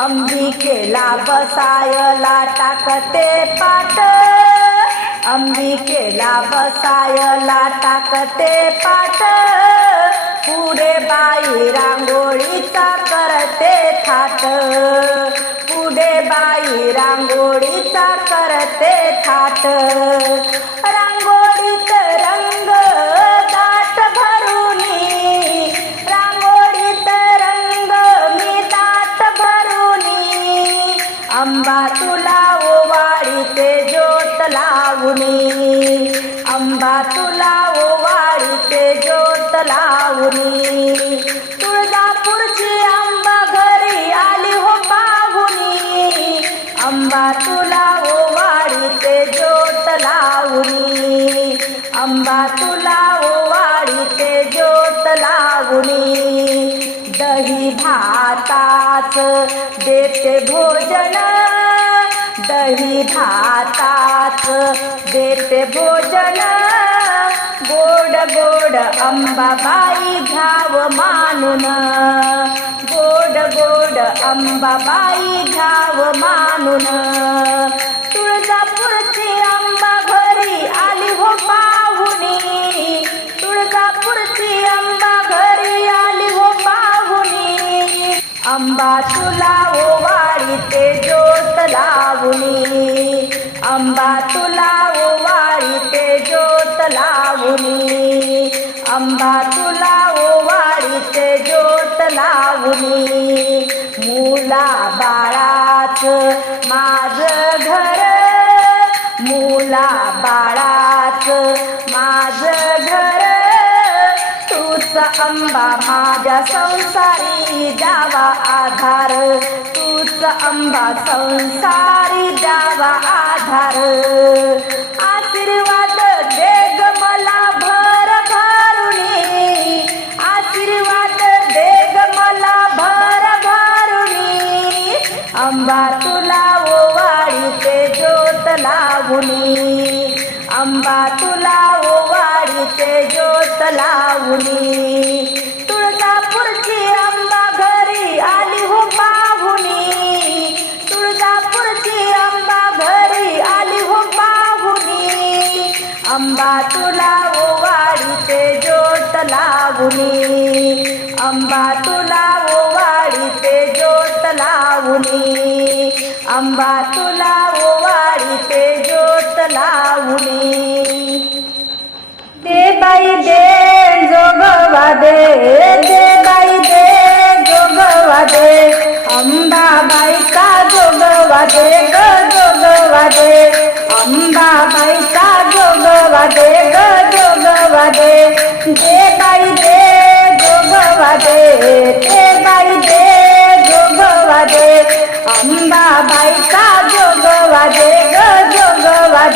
अंबिकेला बसायला टाकते पाट अंबिकेला बसायला टाकते पाट पुढे बाई रांगोळीचा करते थाट. पुढे बाई रांगोळीचा करते थाट. पाहुनी तुळजापूरची आंबा घरी आली हो पाहुनी अंबा तुला हो ओवाळीते ज्योत लावणी अंबा तुला हो ओवाळीते ज्योत लावणी दही भाताच देते भोजन. दही भाताच देते भोजन. गोड अंबाबाई घ्याव मानून. गोड गोड अंबाबाई घ्याव मानून. लावणी मुला बाळाच माझ घर. मुला बाळाच माझ घर. तूच अंबा माझ्या संसारी द्यावा आधार. तूच अंबा संसारी द्यावा आधार. लावणी तुळजापूरची अंबा घरी आली हो पाहुणी. तुळजापूरची अंबा घरी आली हो पाहुणी. अंबा तुला ओवाळीते ज्योत लावणी अंबा तुला ओवाळीते ज्योत लावणी अंबा तुला ओवाळीते ज्योत लावणी दे बाई दे. जोगवा दे दे बाई दे जोगवा दे अंबा बाईचा जोगवा दे ग जोगवा दे अंबा बाईचा जोगवा दे ग जोगवा दे दे बाई दे जोगवा दे दे बाई दे जोगवा दे अंबा बाईचा जोगवा दे ग जोगवा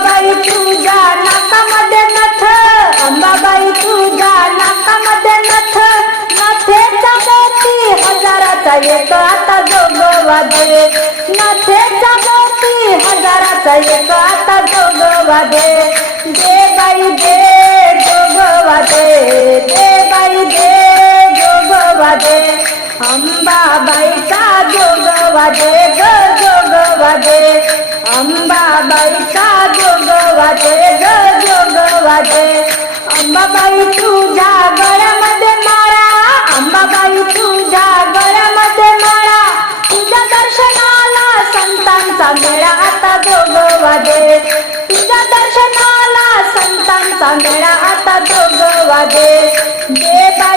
अंबाबाई तुझ्या नाकामध्ये नथ. अंबाबाई तुझ्या नाकामध्ये नथ. नथेचा मोती हजाराचा येतो आता जोगवा दे. नथेचा मोती हजाराचा येतो आता जोगवा दे. दे बाई दे जोगवा दे. दे बाई दे जोगवा दे. अंबाबाईचा जोगवा दे ग जोगवा दे.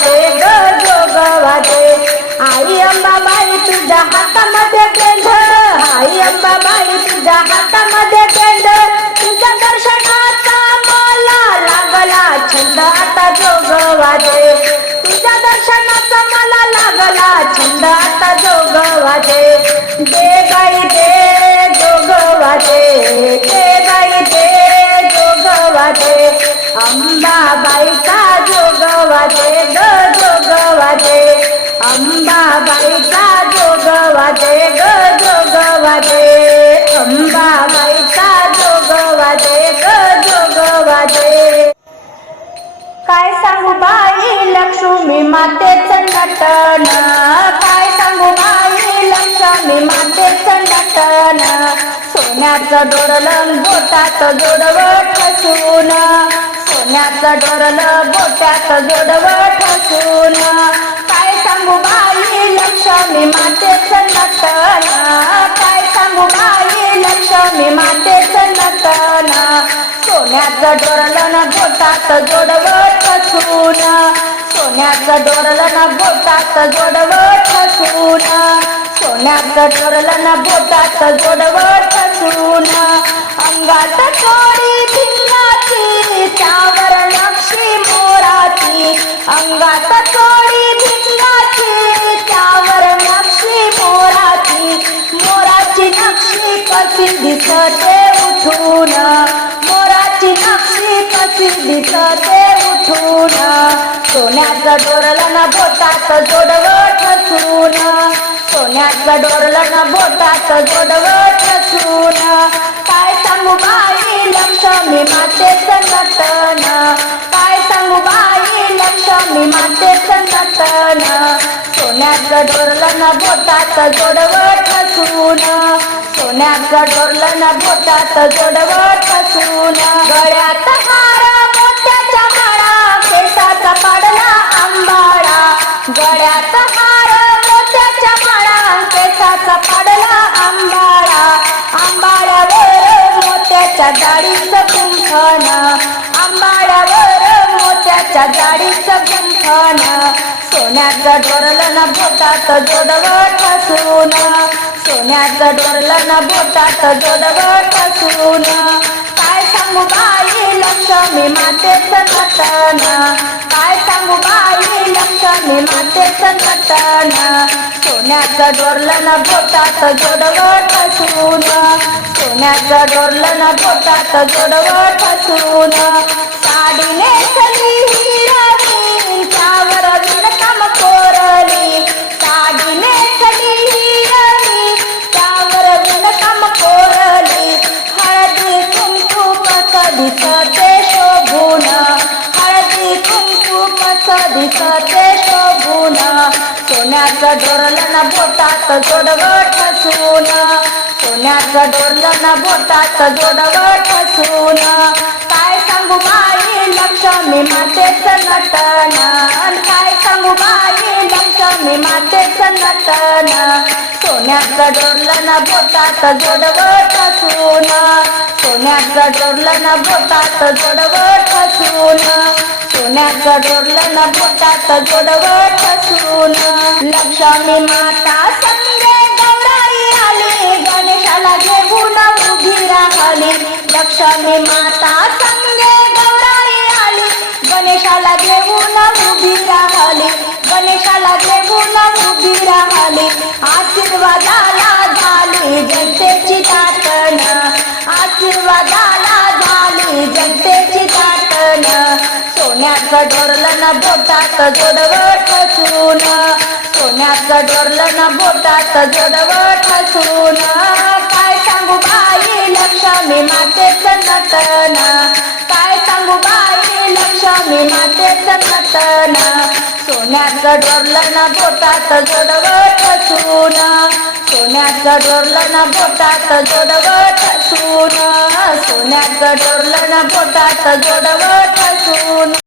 जोग ग जोग वाजे आई अंबाबाई तुझ्या हातामध्ये पेंढ. आई अंबाबाई तुझ्या हातामध्ये पेंढ. तुझ्या दर्शनाचा मला लागला छंद आता जोग वाजे तुझ्या दर्शनाचा मला लागला छंद आता जोग वाजे दे गाई दे जोग वाजे दे गाई दे जोग वाजे अंबाबाईचा जोग ग जोग वाजे अंबाबाईचा जोग वाजे ग जोग वाजे अंबाबाईचा जोग वाजे ग जोग वाजे काय सांगू बाई लक्ष्मी मातेचं नटन? काय सांगू बाई लक्ष्मी मातेचं नटन? सोन्याचं जोडलं बोटात जोडवं ठसून. सोन्याचं डोरलं बोट्यात जोडवं ठसून. काय सांगू बाई लक्ष्मी मातेचं नटन काय सांगू बाई लक्ष्मी मातेचं नटन सोन्याचं डोरलं बोटात जोडवं ठसून. सोन्याचं डोरलं बोटात जोडवं ठसून. सोन्याचं डोरलं बोटात जोडवं ठसून. अंगात चोरी अंगात कोळी भिंगाची त्यावर नक्षी मोराची मोराची नक्षी कशी दिसते उठून? मोराची नक्षी कशी दिसते उठून? सोन्याचं डोरलं ना बोटात जोडवं ठसून सोन्याचं डोरलं ना बोटात जोडवं ठसून काय सांगू बाई लक्ष्मी मातेचं नटन. काय सांगू बाई मी मातेचं नटन सोन्याचं डोरलं ना बोटात जोडवत ठसून सोन्याचं डोरलं ना बोटात जोडवत ठसून गळ्यात हार मोत्याच्या माळा केसाचा पाडला आंबाळा गळ्यात हार सोन्याचं डोरलं ना बोटात जोडवं ठसून. सोन्याचं डोरलं ना बोटात जोडवं ठसून. काय सांगू बाई लक्ष्मी मातेचं नटन? काय सांगू बाई लक्ष्मी मातेचं नटन? सोन्याचं डोरलं ना बोटात जोडवं बसून सोन्याचं डोरलं ना बोटात जोडवं ठसून. साडी नेसली सोन्याचं डोरलं ना बोटात जोडवं ठसून सोन्याचं डोरलं ना बोटात जोडवं ठसून काय सांगू बाई लक्ष्मी मातेच नटन. काय सांगू बाई लक्ष्मी मातेच नटन. सोन्याचं डोरलं ना बोटात जोडवं ठसून सोन्याचं डोरलं ना बोटात जोडवं ठसून म्याचं जोडलं ना पोटात जोडवत असून. लक्ष्मी माता संगे गौराई आली. गणेशाला घेऊन उभी राहिली. लक्ष्मी माता संगे गौराई आली. गणेशाला घेऊन उभी राहिली. गणेशाला घेऊन उभी सोन्याचं डोरलं ना बोटात जोडवट ठसून. सोन्याचं डोरलं ना बोटात जोडवट ठसून. काय सांगू बाई लक्ष्मी मातेचं नटन. काय सांगू बाई लक्ष्मी मातेचं नटन. सोन्याचं डोरलं ना बोटात जोडवट ठसून. सोन्याचं डोरलं ना बोटात जोडवट ठसून. सोन्याचं डोरलं ना बोटात जोडवट ठसून.